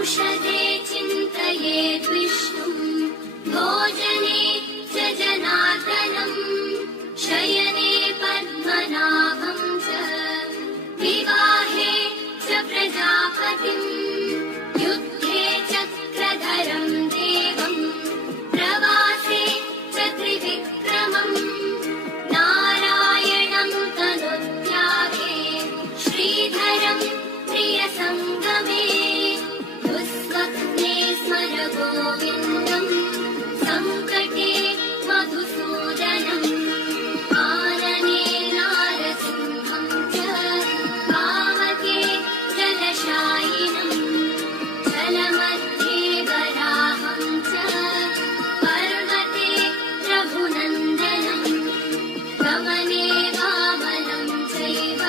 औषधे चिन्तयेद् विष्णुम् भोजने च जनार्दनम् शयने पद्मनाभं च विवाहे च प्रजापतिम् युद्धे चक्रधरं देवम् प्रवासे च त्रिविक्रमम् नारायणं तनुत्यागे श्रीधरं प्रियसङ्गमे दुःस्वप्ने स्मर गोविन्दम् सङ्कटे मधुसूदनम् आनने नारसिंहं च पावके जलशायिनम् जलमध्ये वराहं च पर्वते रघुनन्दनम् गमने वामनं चैव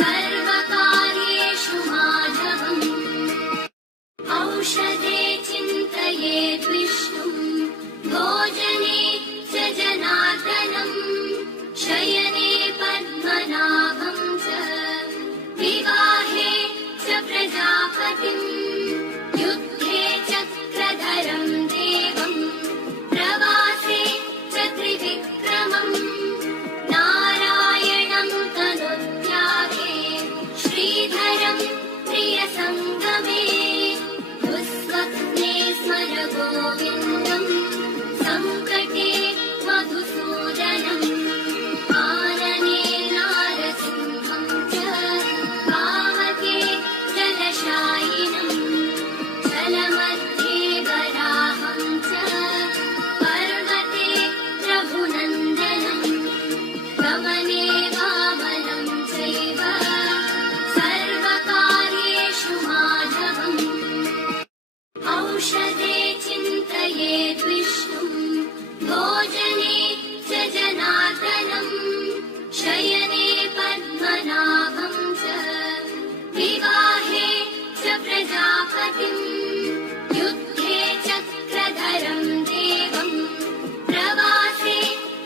सर्वकार्येषु माधवम् औषधे चिन्तयेद् विष्णुम् भोजने च जनार्दनम् शयने पद्मनाभं च विवाहे च प्रजापतिम् युद्धे चक्रधरं देवम् प्रवासे च त्रिविक्रमम् नारायणं तनुत्यागे श्रीधरं प्रियसङ्गमे दुःस्वप्ने स्मर गोविन्दम् सङ्कटे मधुसूदनम् आनने नारसिंहं च पावके जलशायिनम् जलमध्ये वराहं च पर्वते रघुनन्दनम् गमने वामनं चैव सर्वकार्येषु माधवम् औषधे चिन्तयेद् विष्णुम् भोजने च जनार्दनम् शयने पद्मनाभं च विवाहे च प्रजापतिम् युद्धे चक्रधरं देवम् प्रवासे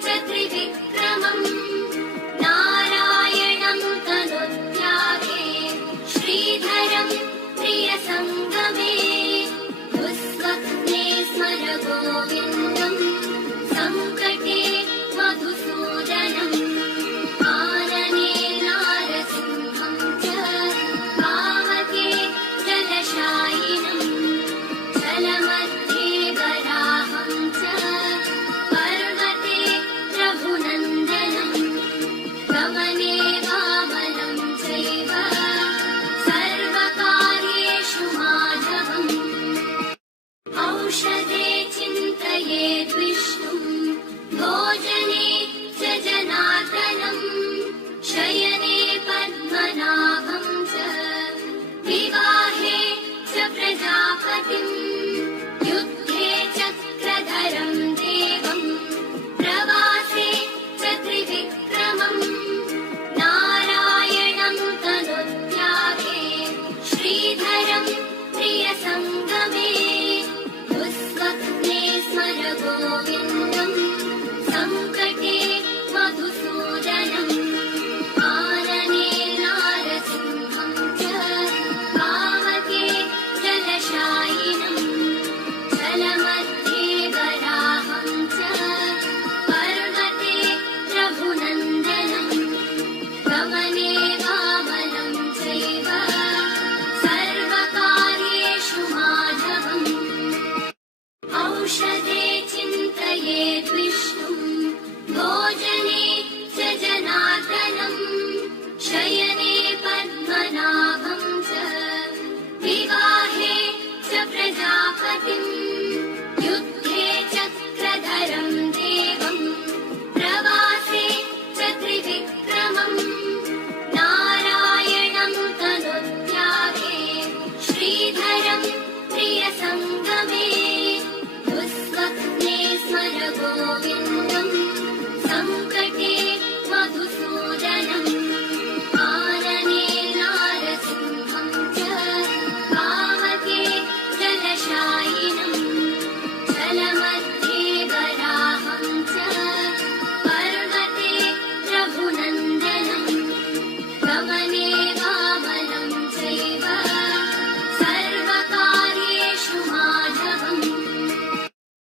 च त्रिविक्रमम् नारायणं तनुत्यागे श्रीधरं प्रियसङ्गमे दुःस्वप्ने स्मर गोविन्दम् सङ्कटे मधुसूदनम् आनने नारसिंहं च पावके जलशायिनम् जलमध्ये वराहं च पर्वते रघुनन्दनम् गमने वामनं चैव सर्वकार्येषु माधवम् औषधे चिन्तयेद् विष्णुम् भोजने च जनार्दनम् शयने पद्मनाभं च विवाहे च प्रजापतिम् युद्धे चक्रधरं देवम् प्रवासे च त्रिविक्रमम् नारायणं प्रियसङ्गमे दुःस्वप्ने स्मर गोविन्दम् सङ्कटे मधुसूदनम् आनने नारसिंहं च पावके जलशायिनम् जलमध्ये वराहं च पर्वते रघुनन्दनम् गमने वामनं चैव सर्वकार्येषु माधवम् औषधे चिन्तयेद् विष्णुम् भोजने च जनार्दनम् शयने पद्मनाभं च विवाहे च प्रजापतिम् युद्धे चक्रधरं देवम् प्रवासे च त्रिविक्रमम् नारायणं तनुत्यागे श्रीधरं प्रियसङ्गमे